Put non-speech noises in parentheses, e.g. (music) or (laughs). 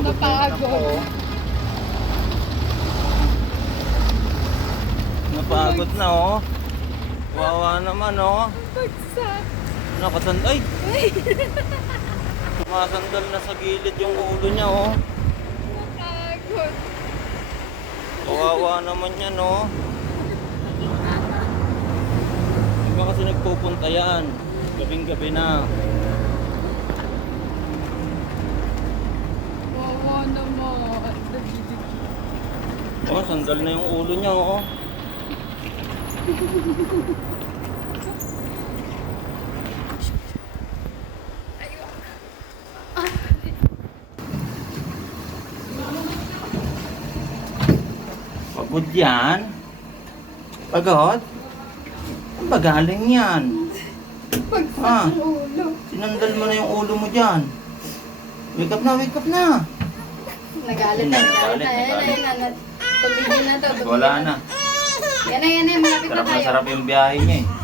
Napagod. Napagod na oh. Wawa naman oh. Bagsak. Nakasand... Ay! Sumasandal (laughs) na sa gilid yung ulo niya oh. Napagod. Kawawa naman yan oh. Di ba kasi nagpupunta yan? Gabing gabi na. Wawa naman. Dagi-dagi. Oh, sandal na yung ulo niya oh. Pagod yan? Pagod? Ang ba galing yan? Bagsak Ah. ulo. Sinandal mo na yung ulo mo dyan. Wake up na, wake up na. Nagalit na, nagalit na, nagalit. tumigil Wala na. Yan na, yan na. Malapit na Sarap na tayo. sarap yung biyahe niya eh.